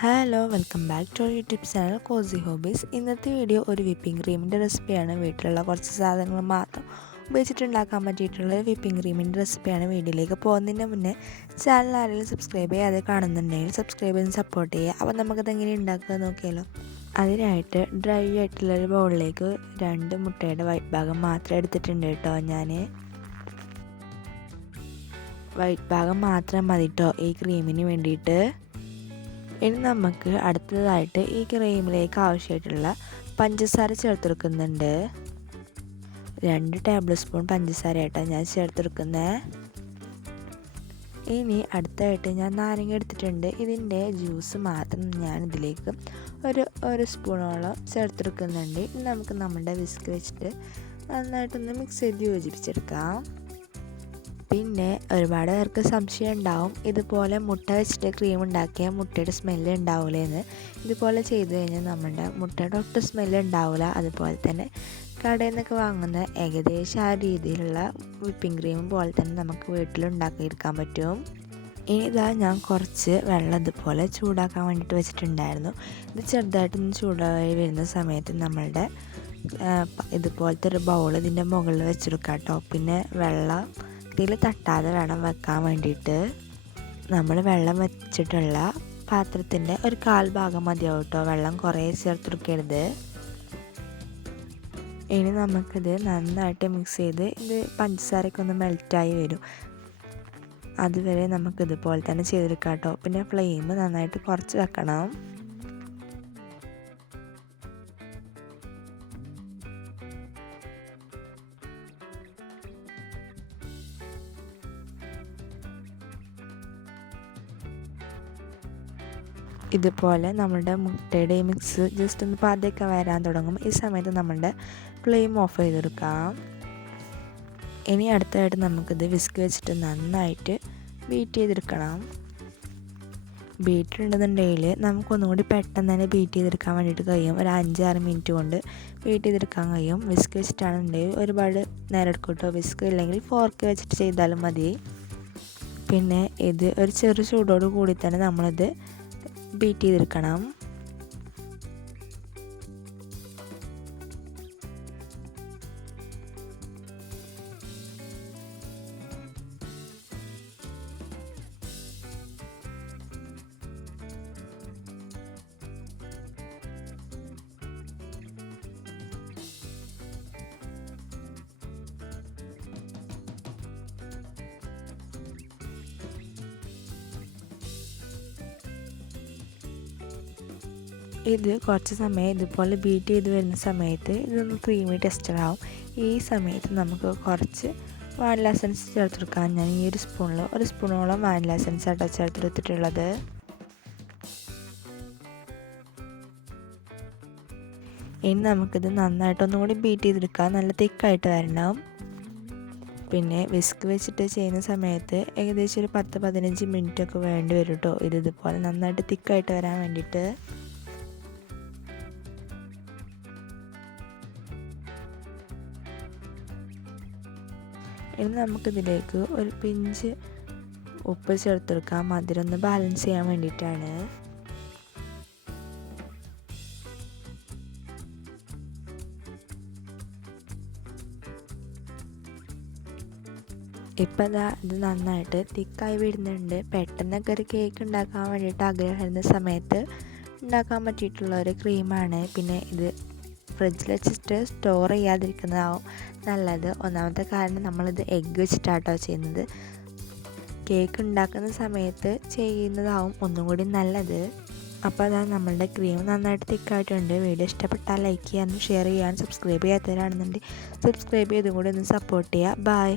Hello welcome back to YouTube channel cosy hobbies ഇന്നത്തെ video ഒരു whipping ക്രീമിന്റെ റെസിപ്പിയാണ് വീട്ടിലുള്ള കുറച്ച് സാധനങ്ങൾ മാത്രം ഉപയോഗിച്ചിട്ടുണ്ടാക്കാൻ പറ്റിയിട്ടുള്ള വിപ്പിംഗ് ക്രീമിന്റെ റെസിപ്പിയാണ് വീഡിയോയിലേക്ക് പോകുന്നതിന് മുന്നേ ചാനൽ ആരെങ്കിലും സബ്സ്ക്രൈബ് ചെയ്യാതെ കാണുന്നുണ്ടെങ്കിൽ സബ്സ്ക്രൈബ് ചെയ്ത് സപ്പോർട്ട് ചെയ്യുക. അപ്പോൾ നമുക്കത് എങ്ങനെ ഉണ്ടാക്കുക നോക്കിയാലോ. അതിനായിട്ട് ഡ്രൈ ആയിട്ടുള്ള ഒരു ബൗളിലേക്ക് രണ്ട് മുട്ടയുടെ വൈറ്റ് ഭാഗം മാത്രം എടുത്തിട്ടുണ്ട് കേട്ടോ ഞാൻ വൈറ്റ് ഭാഗം മാത്രം മതി ഈ ക്രീമിന് വേണ്ടിയിട്ട്. ഇനി നമുക്ക് അടുത്തതായിട്ട് ഈ ക്രീമിലേക്ക് ആവശ്യമായിട്ടുള്ള പഞ്ചസാര ചേർത്തെടുക്കുന്നുണ്ട്. രണ്ട് ടേബിൾ സ്പൂൺ പഞ്ചസാരയായിട്ടാണ് ഞാൻ ചേർത്തെടുക്കുന്നത് ഇനി അടുത്തായിട്ട് ഞാൻ നാരങ്ങ എടുത്തിട്ടുണ്ട്. ഇതിന്റെ ജ്യൂസ് മാത്രം ഞാൻ ഇതിലേക്ക് ഒരു ഒരു സ്പൂണോളം ചേർത്തെടുക്കുന്നുണ്ട്. ഇനി നമുക്ക് നമ്മുടെ വിസ്ക് വെച്ചിട്ട് നന്നായിട്ടൊന്ന് മിക്സ് ചെയ്ത് യോജിപ്പിച്ചെടുക്കാം. പിന്നെ ഒരുപാട് പേർക്ക് സംശയം ഉണ്ടാവും. ഇതുപോലെ മുട്ട വെച്ചിട്ട് ക്രീം ഉണ്ടാക്കിയാൽ മുട്ടയുടെ സ്മെല്ല് ഉണ്ടാവില്ലേന്ന് ഇതുപോലെ ചെയ്തു കഴിഞ്ഞാൽ നമ്മുടെ മുട്ടയുടെ ഒട്ടും സ്മെല്ല് ഉണ്ടാവില്ല അതുപോലെ തന്നെ കടയിൽ നിന്നൊക്കെ വാങ്ങുന്ന ഏകദേശം ആ രീതിയിലുള്ള വിപ്പിംഗ് ക്രീം പോലെ തന്നെ നമുക്ക് വീട്ടിൽ ഉണ്ടാക്കിയെടുക്കാൻ പറ്റും. ഇനി ഇതാ ഞാൻ കുറച്ച് വെള്ളം ഇതുപോലെ ചൂടാക്കാൻ വേണ്ടിയിട്ട് വെച്ചിട്ടുണ്ടായിരുന്നു. ഇത് ചെറുതായിട്ടൊന്ന് ചൂടായി വരുന്ന സമയത്ത് നമ്മളുടെ ഇതുപോലത്തെ ഒരു ബൗൾ ഇതിന്റെ മുകളിൽ വെച്ചെടുക്കാം കേട്ടോ പിന്നെ വെള്ളം ഇതിൽ തട്ടാതെ വേണം വെക്കാൻ വേണ്ടിയിട്ട്. നമ്മൾ വെള്ളം വെച്ചിട്ടുള്ള പാത്രത്തിന്റെ ഒരു കാൽ ഭാഗം മതിയാവും കേട്ടോ വെള്ളം കുറേ ചേർത്തെടുക്കരുത്. ഇനി നമുക്കിത് നന്നായിട്ട് മിക്സ് ചെയ്ത് ഇത് പഞ്ചസാരയൊക്കെ ഒന്ന് മെൽറ്റായി വരും. അതുവരെ നമുക്കിതുപോലെ തന്നെ ചെയ്തെടുക്കാം കേട്ടോ പിന്നെ ഫ്ലെയിം നന്നായിട്ട് കുറച്ച് വെക്കണം. ഇതുപോലെ നമ്മുടെ മുട്ടയുടെ മിക്സ് ജസ്റ്റ് ഒന്ന് പാതയൊക്കെ വരാൻ തുടങ്ങും. ഈ സമയത്ത് നമ്മളുടെ ഫ്ലെയിം ഓഫ് ചെയ്തെടുക്കാം. ഇനി അടുത്തായിട്ട് നമുക്കിത് വിസ്ക് വെച്ചിട്ട് നന്നായിട്ട് ബീറ്റ് ചെയ്തെടുക്കണം. ബീറ്റ് ഉണ്ടെന്നുണ്ടെങ്കിൽ നമുക്കൊന്നും കൂടി പെട്ടെന്ന് തന്നെ ബീറ്റ് ചെയ്തെടുക്കാൻ വേണ്ടിയിട്ട് കഴിയും. ഒരു അഞ്ചാറ് മിനിറ്റ് കൊണ്ട് ബീറ്റ് ചെയ്തെടുക്കാൻ കഴിയും. വിസ്ക് വെച്ചിട്ടാണെന്നുണ്ടെങ്കിൽ ഒരുപാട് നേരം എടുക്കും കേട്ടോ വിസ്ക് ഇല്ലെങ്കിൽ ഫോർക്ക് വെച്ചിട്ട് ചെയ്താലും മതി. പിന്നെ ഇത് ഒരു ചെറു ചൂടോട് കൂടി തന്നെ നമ്മളിത് ബീറ്റ് ചെയ്തെടുക്കണം ഇത് കുറച്ച് സമയം ഇതുപോലെ ബീറ്റ് ചെയ്ത് വരുന്ന സമയത്ത് ഇതൊന്ന് ക്രീമി ടെസ്റ്റഡ് ആവും. ഈ സമയത്ത് നമുക്ക് കുറച്ച് വാനില എസൻസ് ചേർത്തെടുക്കാം. ഞാൻ ഈ ഒരു സ്പൂണിൽ ഒരു സ്പൂണോളം വാനില എസൻസ് ആട്ടോ ചേർത്തെടുത്തിട്ടുള്ളത്. ഇനി നമുക്കിത് നന്നായിട്ടൊന്നും കൂടി ബീറ്റ് ചെയ്തെടുക്കാം. നല്ല തിക്കായിട്ട് വരണം. പിന്നെ വിസ്ക് വെച്ചിട്ട് ചെയ്യുന്ന സമയത്ത് ഏകദേശം ഒരു പത്ത് പതിനഞ്ച് മിനിറ്റ് ഒക്കെ വേണ്ടി വരും കേട്ടോ ഇത് ഇതുപോലെ നന്നായിട്ട് തിക്കായിട്ട് വരാൻ വേണ്ടിയിട്ട്. ഇനി നമുക്കിതിലേക്ക് ഒരു പിഞ്ച് ഉപ്പ് ചേർത്തെടുക്കാം. മധുരം ഒന്ന് ബാലൻസ് ചെയ്യാൻ വേണ്ടിയിട്ടാണ്. ഇപ്പം ഇതാ ഇത് നന്നായിട്ട് തിക്കായി വരുന്നുണ്ട്. പെട്ടെന്നൊക്കെ ഒരു കേക്ക് ഉണ്ടാക്കാൻ വേണ്ടിയിട്ട് ആഗ്രഹമായിരുന്ന സമയത്ത് ഉണ്ടാക്കാൻ പറ്റിയിട്ടുള്ള ഒരു ക്രീമാണ് പിന്നെ ഇത് ഫ്രിഡ്ജിൽ വെച്ചിട്ട് സ്റ്റോർ ചെയ്യാതിരിക്കുന്നതാവും. നല്ലത്. ഒന്നാമത്തെ കാരണം നമ്മളിത് എഗ്ഗ് വെച്ചിട്ടാട്ടോ ചെയ്യുന്നത്. കേക്ക് ഉണ്ടാക്കുന്ന സമയത്ത് ചെയ്യുന്നതാവും ഒന്നും കൂടി നല്ലത്. അപ്പോൾ അതാണ് നമ്മളുടെ ക്രീം നന്നായിട്ട് തിക്കായിട്ടുണ്ട്. വീഡിയോ ഇഷ്ടപ്പെട്ടാൽ ലൈക്ക് ചെയ്യാനും ഷെയർ ചെയ്യാനും സബ്സ്ക്രൈബ് ചെയ്യാത്തവരാണെന്നുണ്ടെങ്കിൽ സബ്സ്ക്രൈബ് ചെയ്തും കൂടി ഒന്ന് സപ്പോർട്ട് ചെയ്യുക ബായ്